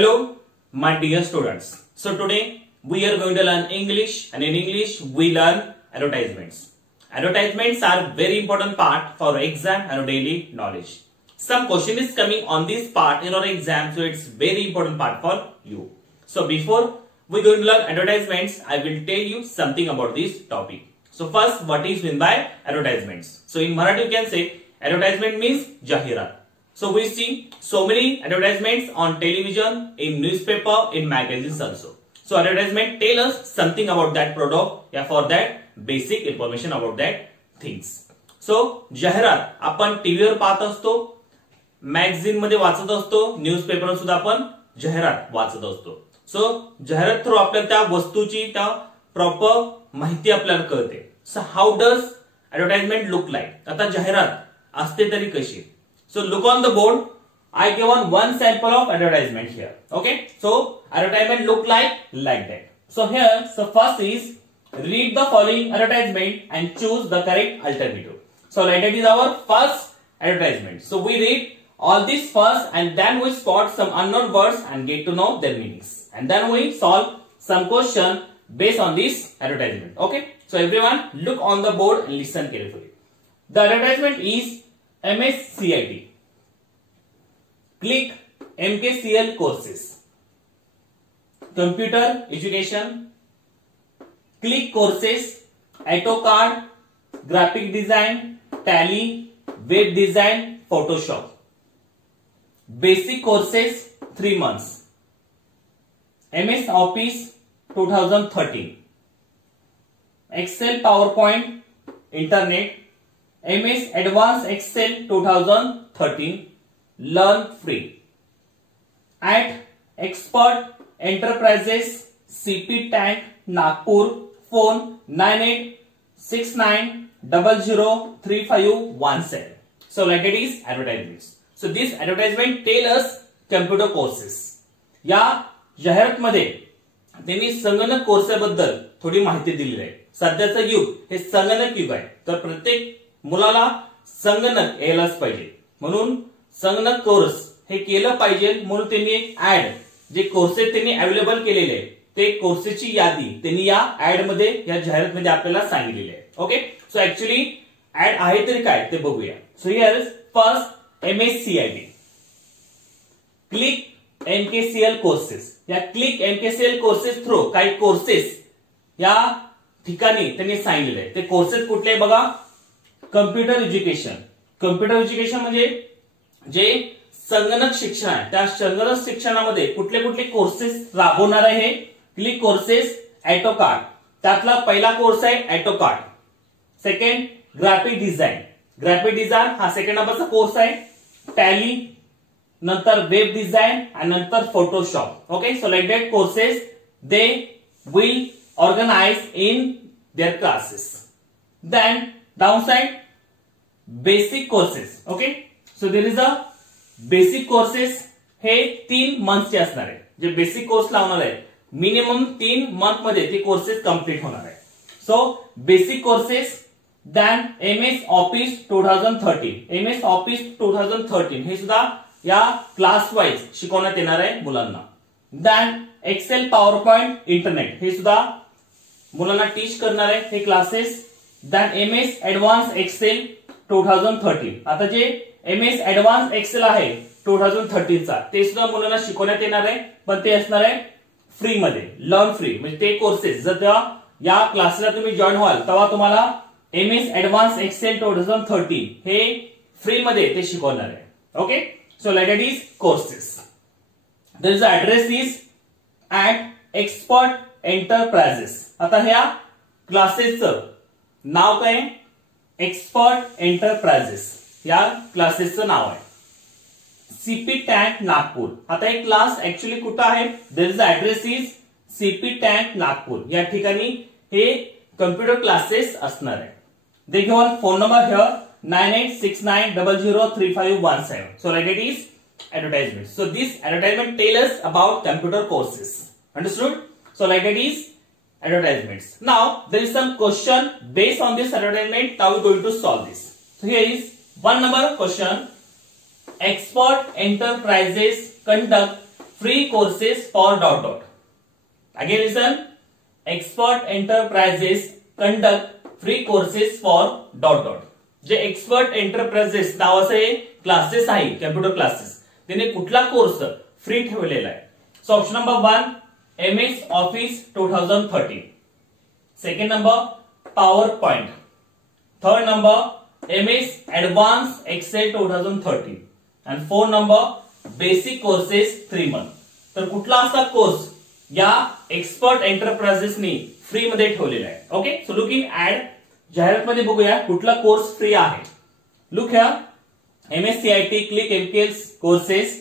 Hello, my dear students. So today we are going to learn English, and in English we learn advertisements. Advertisements are very important part for exam and daily knowledge. Some question is coming on this part in our exam, so it's very important part for you. So before we going to learn advertisements, I will tell you something about this topic. So first, what is meant by advertisements? So in Marathi you can say advertisement means jahirat. So we see so many advertisements on television, in newspaper, in magazines also. So advertisement tell us something about that product, yeah, for that basic information about that things. So जाहिरात आपण टीव्हीवर पाहत असतो, मॅगझिन मध्ये वाचत असतो, न्यूजपेपर सुद्धा आपण जाहिरात वाचत असतो. सो जाहिरात थ्रू आपल्याला त्या वस्तूची त्या प्रॉपर माहिती आपल्याला कळते. So how does advertisement look like? आता जाहिरात असते तरी कशी? So look on the board. I given one sample of advertisement here. Okay. So advertisement look like that. So here, so first is read the following advertisement and choose the correct alternative. So like that is our first advertisement. So we read all this first and then we spot some unknown words and get to know their meanings. And then we solve some question based on this advertisement. Okay. So everyone look on the board and listen carefully. The advertisement is MSCIT. Click MKCL courses. Computer education. Click courses. AutoCAD, graphic design, Tally, web design, Photoshop. Basic courses 3 months. MS Office 2013. Excel, PowerPoint, Internet. MS Advanced Excel 2013. Learn free. At Expert Enterprises, CP Tank, Nagpur. Phone 9869003517. So like it is advertisements. So this advertisement tell us computer courses. या जाहिरात मध्ये त्यांनी संगणक कोर्स बद्दल थोडी माहिती दिलेली आहे. सध्याचं युग हे संगणक युग आहे, तर प्रत्येक मुलाला संगणक यायलाच पाहिजे, म्हणून संगणक कोर्स हे केलं पाहिजे. म्हणून त्यांनी एक ऍड, जे कोर्सेस त्यांनी अवेलेबल केलेले आहे ते कोर्सेसची यादी त्यांनी या ऍड मध्ये, या जाहिरात मध्ये आपल्याला सांगितलेली आहे. ओके. सो ऍक्च्युअली ऍड आहे तरी काय ते बघूया. So here first MSCIT. Click MKCL courses. या क्लिक MKCL कोर्सेस थ्रू काही कोर्सेस या ठिकाणी त्यांनी सांगितलेले आहे. ते कोर्सेस कुठले बघा. Computer education. कम्प्युटर एज्युकेशन म्हणजे जे संगणक शिक्षण आहे, त्या संगणक शिक्षणामध्ये कुठले कुठले कोर्सेस राबवणार आहे. Click courses AutoCAD. त्यातला पहिला कोर्स आहे AutoCAD. Second graphic design. Graphic design हा सेकंड नंबरचा कोर्स आहे. टॅली, नंतर वेब डिझाइन आणि नंतर Photoshop. Okay. So like that courses they will organise in their classes. Then down side basic courses. Okay. So there is a basic courses. हे 3 मंथचे असणार आहे. जे बेसिक कोर्स लावणार आहे मिनिमम 3 मंथ मध्ये ते कोर्सेस कंप्लीट होणार आहे. So basic courses. Then MS office 2013. MS office 2013 हे सुद्धा या क्लास वाईज शिकवण्यात येणार आहे मुलांना. देन एक्सेल, पॉवरपॉइंट, इंटरनेट हे सुद्धा मुलांना टीच करणार आहे हे classes. Then MS advance Excel 2013. आता जे MS ऍडव्हान्स एक्सेल आहे 2013 चा ते सुद्धा मुलांना शिकवण्यात येणार आहे, पण ते असणार आहे फ्री मध्ये. लर्न फ्री म्हणजे ते कोर्सेस जर तेव्हा या क्लासला तुम्ही जॉईन व्हाल तेव्हा तुम्हाला MS ऍडव्हान्स एक्सेल 2013 हे फ्री मध्ये ते शिकवणार आहे. Okay. So like that is courses. There is address is at Expert Enterprises. आता ह्या क्लासेसचं नाव काय? एक्सपर्ट एंटरप्राइजेस या क्लासेसचं नाव आहे. CP Tank Nagpur. आता एक क्लास ऍक्च्युअली कुठं आहे? There is address is CP Tank Nagpur. या ठिकाणी हे कम्प्युटर क्लासेस असणार आहे. They given phone number here 9869003517. So like it is advertisement. So this advertisement tell us about computer courses. Understood? So like it is advertisements. Now there is some question based on this advertisement. How we going to solve this? So here is one number question. Expert enterprises conduct free courses for ... Again listen, expert enterprises conduct free courses for ... जे Expert Enterprises नावाचं हे classes आहे computer classes, त्याने कुठला course free ठेवलेला आहे? So option number 1 MS office 2013, second number PowerPoint, third number MS advance Excel 2013 आणि fourth number basic courses 3 month. तर कुठला असा कोर्स या एक्सपर्ट एंटरप्राइजेसनी फ्री मध्ये ठेवलेला आहे? Okay, so look in ad, जाहिरात मध्ये बघूया कुठला कोर्स फ्री आहे. Look here, MSCIT click MKS courses,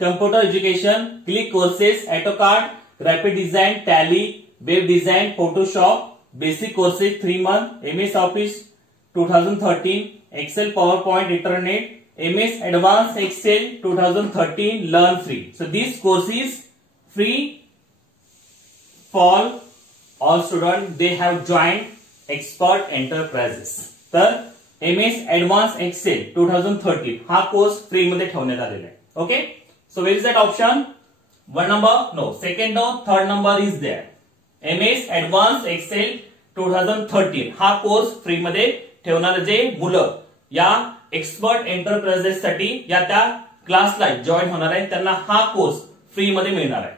computer education click courses, AutoCAD, graphic design, Tally, web design, Photoshop, basic courses 3 month, MS office 2013, Excel, power point, internet, MS advance Excel 2013 learn free. So these courses free for all students. They have joined expert enterprises. तर MS advance Excel 2013 हा course free मध्ये ठेवण्यात आलेला आहे. Okay, so where is that option? 1 number no, second no, third number is there. MS advance Excel 2013 हा course free मध्ये ठेवणारे जे मुलं या एक्सपर्ट एंटरप्राइजेस साठी या त्या क्लासला जॉईन होणार आहे त्यांना हा कोर्स फ्री मध्ये मिळणार आहे.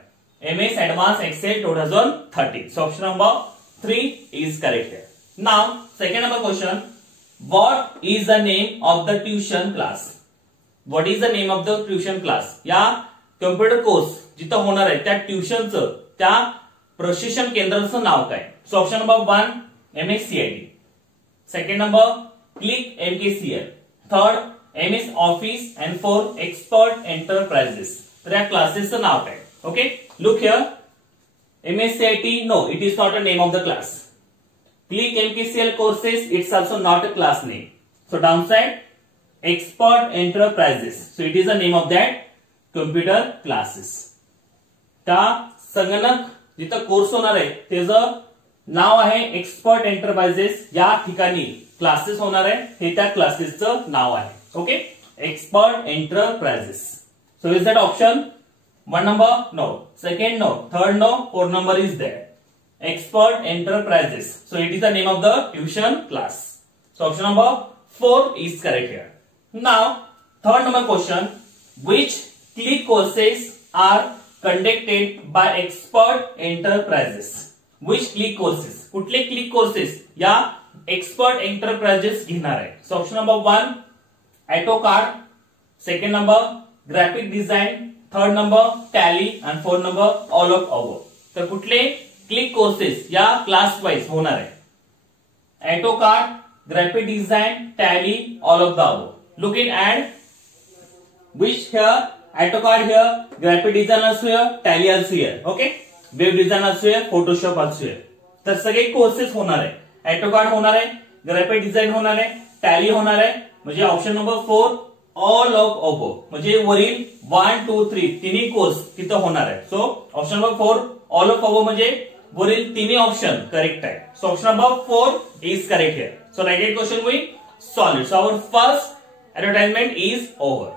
MS advance Excel 2013. So option number 3 is correct here. Now second number question, what is the name of the tuition class? What is the name of the tuition class? या computer course जिथं होणार आहे त्या ट्युशनचं, त्या प्रशिक्षण केंद्राचं नाव काय? सो option number 1 MSCIT, second number click MKCL, third MS office and fourth expert enterprises. तर या क्लासेसचं नाव काय? Okay, look here, MSCIT, no, it is not a name of the class. Click MKCL courses, it's also not a class name. So downside, expert enterprises. So it is the name of that computer classes. त्या संगणक जिथं कोर्स होणार आहे त्याचं नाव आहे expert enterprises. या ठिकाणी क्लासेस होणार आहे हे त्या क्लासेसचं नाव आहे. Okay, expert enterprises. So is that option? 1 number no, second no, third no, fourth number is there. Expert enterprises. So it is the name of the tuition class. So option number 4 is correct here. Now third number question, which click courses are conducted by expert enterprises? Which click courses? कुठले click courses या expert enterprises घेणार आहे? So option number 1 AutoCAD, second number graphic design, third number Tally आणि fourth number all of above. तर कुठले click courses या class wise होणार आहे? AutoCAD, graphic design, Tally, all of the above. Look in ad, which here AutoCAD here, graphic design also here, Tally also here. Okay, web design also here, Photoshop also here. तर सगळे कोर्सेस होणार आहे. ऑटोकाड होणार आहे, graphic design होणार आहे, टॅली होणार आहे. म्हणजे option number 4 all of above, म्हणजे वरील 1 2 3 तिन्ही कोर्स तिथं होणार आहे. So option number 4 all of above म्हणजे वरील तिन्ही ऑप्शन करेक्ट आहे. So option number 4 is correct here. So right question we solve it. So our first advertisement is over.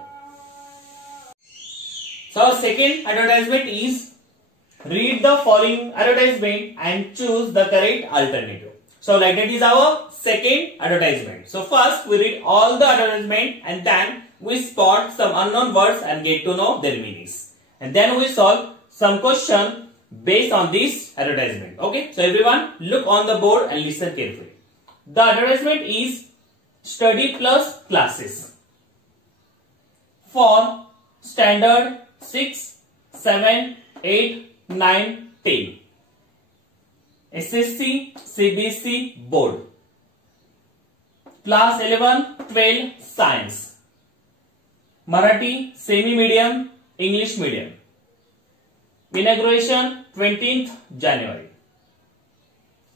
So our second advertisement is read the following advertisement and choose the correct alternative. So like that is our second advertisement. So first we read all the advertisement and then we spot some unknown words and get to know their meanings. And then we solve some question based on this advertisement. Okay. So everyone look on the board and listen carefully. The advertisement is Study Plus classes for standard 6, 7, 8, 9, 10. SSC, CBSE board. Class 11, 12 science. Marathi semi medium, English medium. Inauguration 20th January.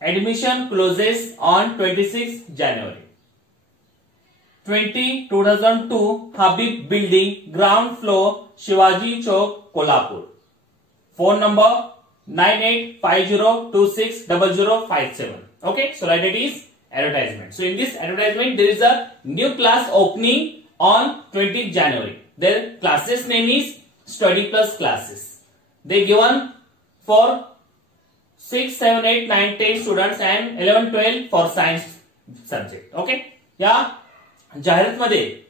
Admission closes on 26th January. 2002 Habib Building, ground floor, Shivaji Chowk, Kolhapur. Phone number 9850260057. Okay, so right, it is advertisement. So in this advertisement there is a new class opening on 20th January. Their classes name is Study Plus classes. they given for 6, 7, 8, 9, 10 students and 11, 12 for science subject. Okay, या जाहिरातमध्ये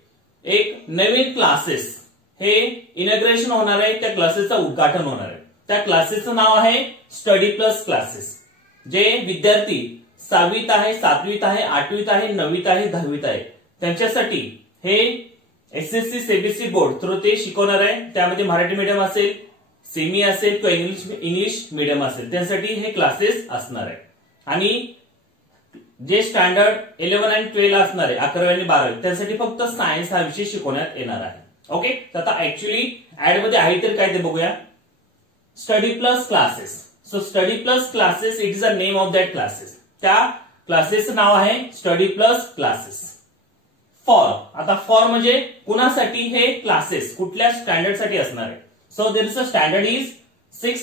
एक नवीन क्लासेस हे इनॉग्रेशन होणार आहे, त्या क्लासेसचं उद्घाटन होणार आहे. त्या क्लासेसचं नाव आहे स्टडी प्लस क्लासेस. जे विद्यार्थी 6वीत आहे, 7वीत आहे, 8वीत आहे, 9वीत आहे, 10वीत आहे त्यांच्यासाठी हे एसएससी सीबीएसई बोर्ड थ्रू ते शिकवणार आहे. त्यामध्ये मराठी मीडियम असेल, सेमी असेल किंवा इंग्लिश मीडियम असेल, त्यासाठी हे क्लासेस असणार आहे. आणि जे स्टँडर्ड 11 आणि 12 असणार आहे, 11वी आणि 12वी, त्यासाठी फक्त सायन्स हा विषय शिकवण्यात येणार आहे. ओके, तर आता ऍक्च्युअली ऍड मध्ये आहे तर काय ते बघूया. Study plus classes. So study plus classes it is a name of that classes. त्या क्लासेसचं नाव आहे स्टडी प्लस क्लासेस. फॉर, आता फॉर म्हणजे कुणासाठी हे क्लासेस कुठल्या स्टँडर्ड साठी असणार आहे. So there is a standard is 6,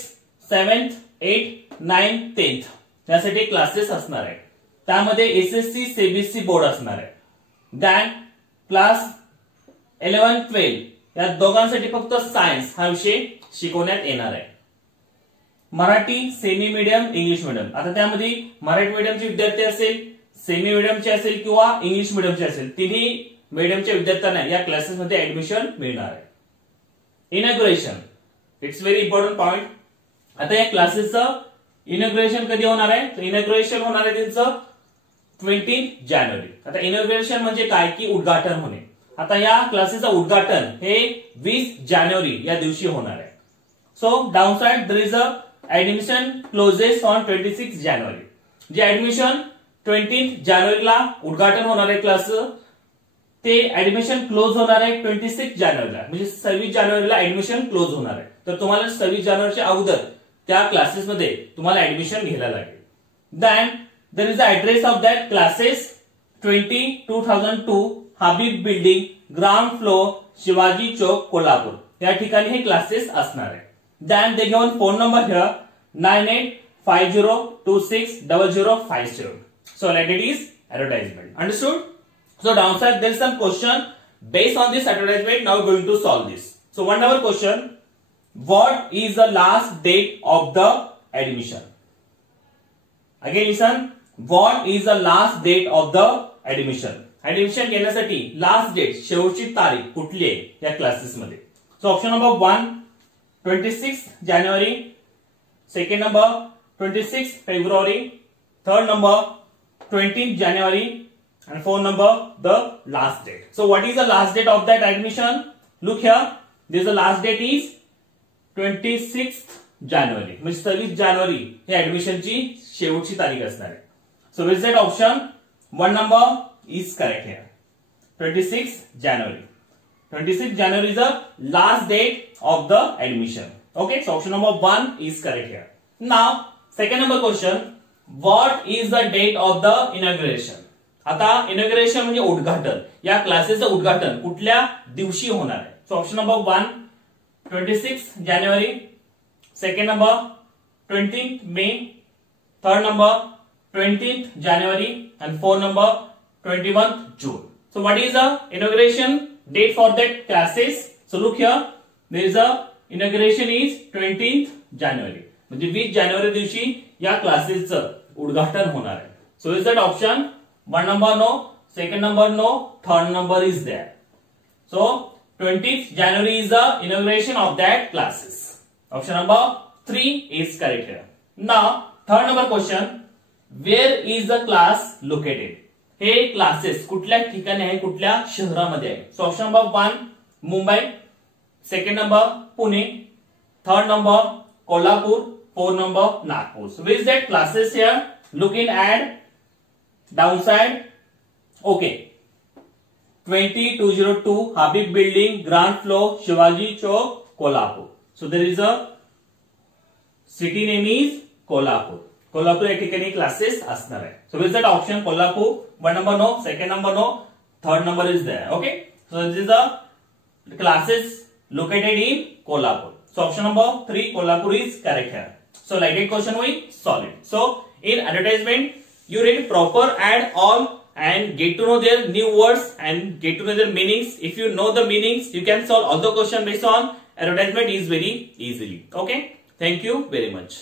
7, 8, 9, 10 त्यासाठी क्लासेस असणार आहे. त्यामध्ये एसएससी सीबीएसई बोर्ड असणार आहे. दॅन क्लास 11, 12 या दोघांसाठी फक्त सायन्स हा विषय शिकवण्यात येणार आहे. Marathi, semi medium, English medium. आता त्यामध्ये मराठी मीडियमचे विद्यार्थी असेल, सेमी मीडियमचे असेल किंवा इंग्लिश मीडियमचे असेल, तिन्ही मीडियमच्या विद्यार्थ्यांना या क्लासेसमध्ये ऍडमिशन मिळणार आहे. Inauguration, it's very important point. आता या क्लासेसचं इनॉग्रेशन कधी होणार आहे. तर इनॉग्रेशन होणार आहे त्यांचं 20 जानेवारी. आता इनॉग्रेशन म्हणजे काय की उद्घाटन होणे. आता या क्लासेसचं उद्घाटन हे 20 जानेवारी या दिवशी होणार आहे. So down side there is a admission closes on 26 जानेवारी. जे ऍडमिशन 20 जानेवारीला उद्घाटन होणार आहे क्लास, ते ऍडमिशन क्लोज होणार आहे 26 जानेवारीला, म्हणजे 26 जानेवारीला ऍडमिशन क्लोज होणार आहे. तर तुम्हाला 26 जानेवारीच्या अगोदर त्या क्लासेसमध्ये तुम्हाला ऍडमिशन घ्यायला लागेल. Than there is the address of that classes 20,002 Habib building, ground floor, Shivaji Chowk, Kolhapur या ठिकाणी हे क्लासेस असणार आहे. Than they given phone number here 9850260057. So like it is advertisement. Understood? So downside there is some question based on this advertisement. Now we are going to solve this. So one number question: what is the last date of the admission? Again listen. What is the last date of the admission? Admission घेण्यासाठी last date शेवटची तारीख कुठली आहे या क्लासेस मध्ये. सो option number 1 26 January, second number 26 February, third number 20 January, and fourth number the last date. So what is the last date of that admission? Look here, this the last date is 26th January. म्हणजे 26 जानेवारी हे ऍडमिशनची शेवटची तारीख असणार आहे. So which is that option? One number is correct here. 26 January. 26 January is the last date of the admission. Okay, so option number 1 is correct here. Now second number question. What is the date of the inauguration? आता इनॉग्रेशन म्हणजे उद्घाटन. या क्लासेसचं उद्घाटन कुठल्या दिवशी होणार आहे. So option number 1 26 January, second number 20 may, third number 20 January, and fourth number 21 June. So what is the inauguration date for that classes? So look here, there is a inauguration is 20th January. म्हणजे 20 जानेवारी दिवशी या क्लासेसचं उद्घाटन होणार आहे. So is that option 1 number no, second number no, third number is there. So 20th January is the inauguration of that classes. Option number 3 is correct here. Now third number question, where is the class located? हे classes कुठल्या ठिकाणी आहे, कुठल्या शहरामध्ये आहे. So option number 1 Mumbai, second number Pune, third number Kolhapur, fourth number Nagpur. So where is that classes here? Looking at downside. Okay, 20202 Habib Building, ground floor, Shivaji Chowk, Kolhapur. So there is a city name is Kolhapur. Kolhapur या ठिकाणी क्लासेस असणार आहे. So which is that option? Kolhapur. One number no, second number no, third number is there. Okay, so this is the classes located in Kolhapur. So option number 3 Kolhapur is correct here. So like that question we solve it. So in advertisement you read proper, add all and get to know their new words and get to know their meanings. If you know the meanings, you can solve all the question based on advertisement is very easily. Okay. Thank you very much.